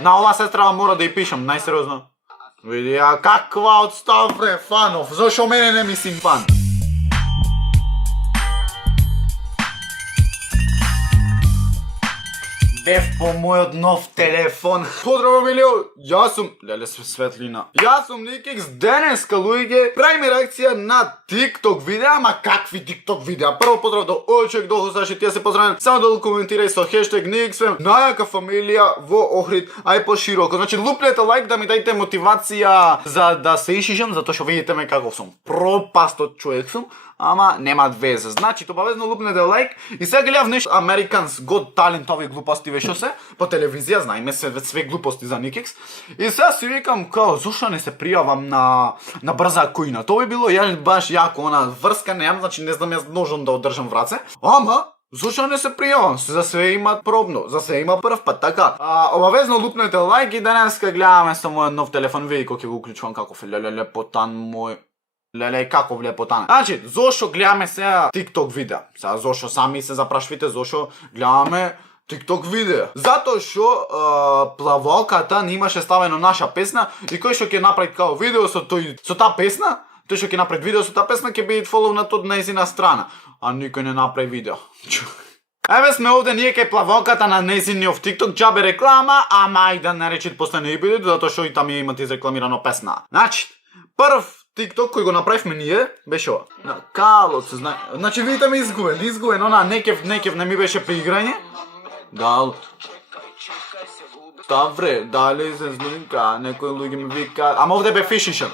На ова сестра мора да ја пишам, најсериозно. Види, а каква одстав бре, фанов, зашо мене не мислим фан? Бев по мојот нов телефон. Поздраво, Милио, јас сум... Леле, светлина. Јас сум Никикс, денеска, луѓе, правиме реакција на TikTok видеа, ама какви TikTok видеа? Прво поздрав до Очек, до Хосаши, тие се поздравен. Само долу коментирај со хештег Никсвем, најака фамилија во Охрид, ај пошироко. Значи, лупнете лайк да ми дајте мотивација за да се ишишам, затоа што видите ме каков сум. Пропаст од човек сум. Ама нема везе. Значи, обавезно лупнете лайк и сега гледав нешто Americans Got Talent, овие глупости вешо се по телевизија, знаеме све глупости за Никикс. И сега си викам као зошто не се пријавам на брза коина. Тоа би било баш јако, она врска немам, значи не знам јас можам да одржам в раце. Ама зошто не се пријавам? За све има пробно, за све има прв пат, така. Обавезно лупнете лайк и денеска гледаме со мојот нов телефон, види кој ќе го уклучувам каков лепотан мој. Леле, каков лепотан. Значи, зошто гледаме сега TikTok видеа? Сега зошто сами се запрашвите зошто гледаме TikTok видеа? Затоа што плавоката не имаше ставено наша песна и кој што ќе направи као видео со таа песна, тој што ќе направи видео со таа песна ќе биде фоловнат од нејзина страна, а никој не направи видео. Еве сме овде ние кај плавоката на нејзиниот TikTok, џабе реклама, ама и да не речете после не биде, затоа што и таму имате изрекламирано песна. Значи, прв TikTok кој го направивме ние беше ова. На Калоце, значи видите ме изгубен, она некев не ми беше прииграње. Дал. Ставре, дали се знука, некои луѓе ми вика, ама овде бе фишишен.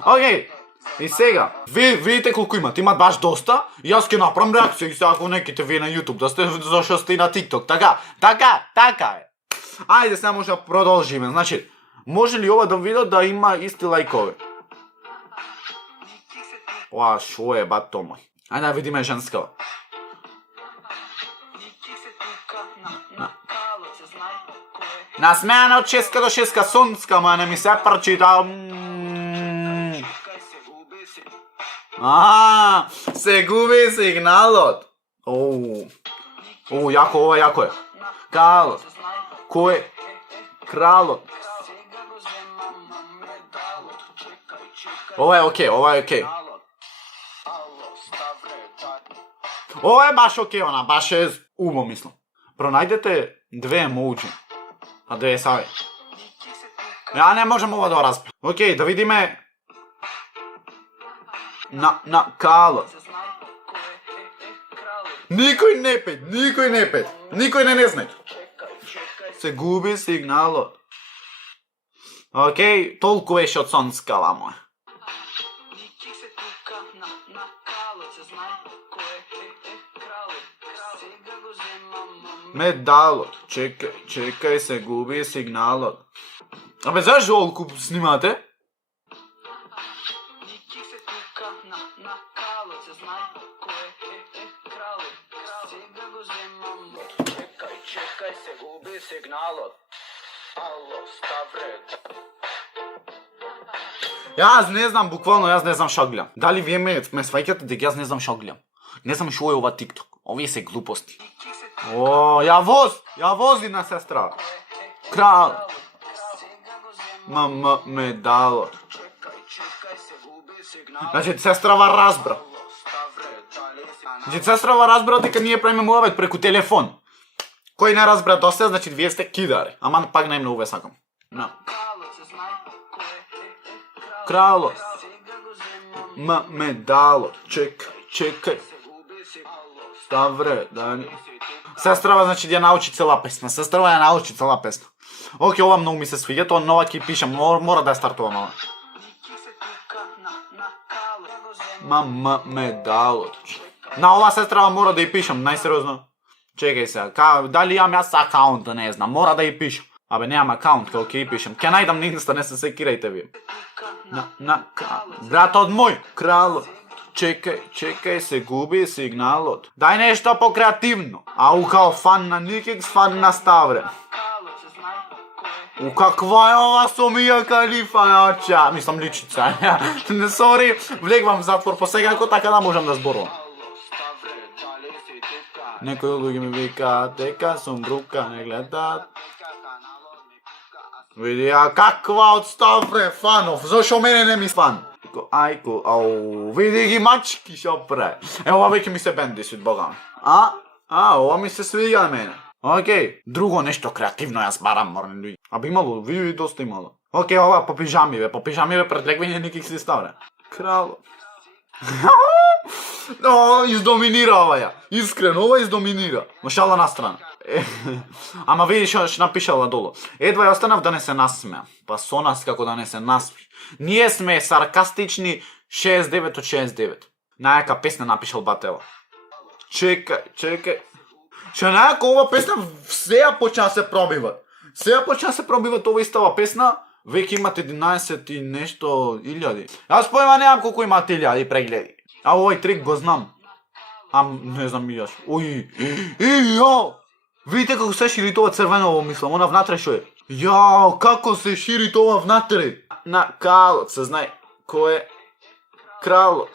Океј. И сега, видите колку имат баш доста, јас ќе направам реакција и сега ако неките вие на YouTube, да сте зашто сте и на TikTok, така е. Ајде сега може да продолжиме, значи, може ли ова видео да има исти лајкови? Оа, шо е бат тој мој? Ајде да видиме женскава. Насмеана од 6 до 6 сонска, ма не ми се прочита. Се губи сигналот. Јако, ова јако е. Калот. Кој е? Кралот. Ова е окей. Ова е баш окей, она баш е убаво мислам. Пронајдете две емоуџи. А две сави. Ја не можам ова да разберам. Окей, да видиме на Калот. Никој не пет. Никој не знае. Се губи сигналот. Океј, толку беше од сонскава моја. Медалот, чекај, се губи сигналот. Абе, зашто толку снимате? Чекај, се губи сигналот. Ало, ставре. Јас не знам, буквално јас не знам шо гледам. Дали вие ме сваќате дека јас не знам шо гледам? Не знам шо е ова TikTok. Овие се глупости. Ја вози на сестра. Крал. Медалот. Значи, сестрава разбра. Сестрава разбра дека ние правиме муавет преку телефон. Кој не разбра до сега, значи вие сте кидари. Ама пак најмногу ве сакам. Кралот. Медалот. Чекај. Ставре, дани. Сестрава, значи, ја научи цела песна. Океј, ова многу ми се свиѓа, тоа нова ќе пишам, мора да ја стартувам ова. Медалот. На ова сестрава мора да ја пишам, најсериозно. Чекај сега, дали имам јас акаунт, не знам, мора да ја пишам. Абе, немам акаунт, како ќе ја пишам. Ке најдам на Инста, не се секирајте вие. Брат од мој, кралот. Чекај, се губи сигналот. Дај нешто покреативно. Ау, као фан на Никикс, фан на Ставре. Каква е ова со Мија Калифа, јача? Мислам личица. Не, сори, влегвам в затвор по секако, така да можам да зборувам. Некои луѓе ми викаат дека сум брука, не гледат. Види, а каква одстав бре, фанов, зашо мене не ми фан? Ајко, ау, види ги мачки шо пре. Ова веќе ми се бенди свит бога ми. Ова ми се свига на мене. Океј, друго нешто креативно јас барам, морни луѓе. А би имало, види доста имало. Океј, ова по пижами бе, пред легвење никак се ставре. Крало. Издоминира ова ја. Искрено, ова издоминира. Шала на страна. Ама види што напишала долу. Едва ја останав да не се насмеам. Па со нас како да не се насмееш. Ние сме саркастични 69 од 69. Најака песна напишал Батева. Чекај. Што најака ова песна сеја почна се пробиват. Ова истава песна. Веќе имат 11 и нешто илјади. Јас појма немам колку имат илјади прегледи. А овој трик го знам. Не знам и јас. Јао! Видите како се шири тоа црвеново, мислам, она внатре шо е. Јао, како се шири тоа внатре. На калот се знае кој е крало.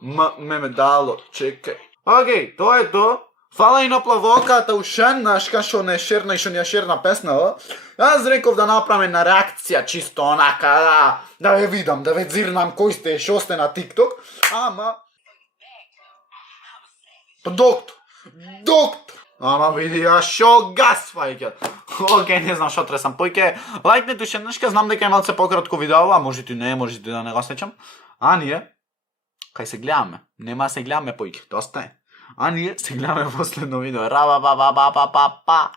Ме дало, чекај. Океј, тоа е тоа. Фала и на плавоката ушен, нашка шо не шерна и шо не шерна песна, Јас реков да направим на реакција, чисто онака, да ве видам, да ве зирнам кој сте, шо сте на TikTok, ама... Доктор! Ама види, а шо гасвајќат. Океј, не знам шо тресам, појке лајкнете ушенешка, знам дека е малце пократко видео, а можете не, можете да не го сечам. А ние, кај се гледаме, нема се гледаме појке, доста е. А ние се гледаме последно видео. Раба ба ба ба ба ба ба.